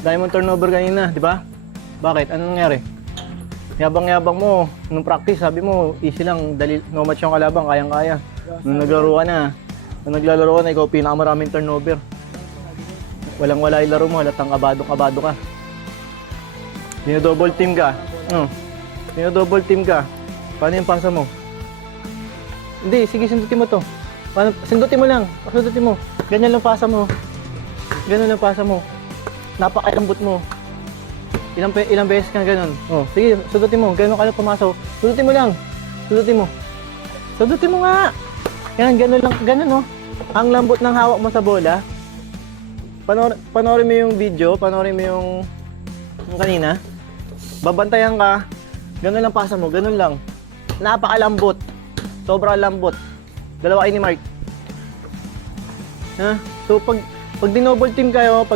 Dahil mong turnover kanina, di ba? Bakit? Anong nangyari? Yabang-yabang mo. Nung practice, sabi mo, easy lang. Dali, no match yung kalabang, kayang-kaya. Nung naglaro ka na, ikaw pinakamaraming turnover. Walang-wala yung laro mo, halatang kabado-kabado ka. Dino-double team ka. Dino-double team ka. Paano yung pasa mo? Hindi, sige, sundutin mo to. Paano? Sundutin mo lang. Sundutin mo. Ganyan lang pasa mo. Ganyan lang pasa mo. Napakalambot mo. Ilang beses kang ganun. Oh, sige, sundutin mo. Ganun ka lang pumasok. Sundutin mo lang. Sundutin mo. Sundutin mo nga. Yan, ganun lang. Ganun, oh. Ang lambot ng hawak mo sa bola. Panoorin mo yung video. Panoorin mo yung kanina. Babantayan ka. Ganun lang pasa mo. Ganun lang. Napakalambot. Sobrang lambot. Dalawa kayo ni Mark. Ha? So, pag dinoble team kayo,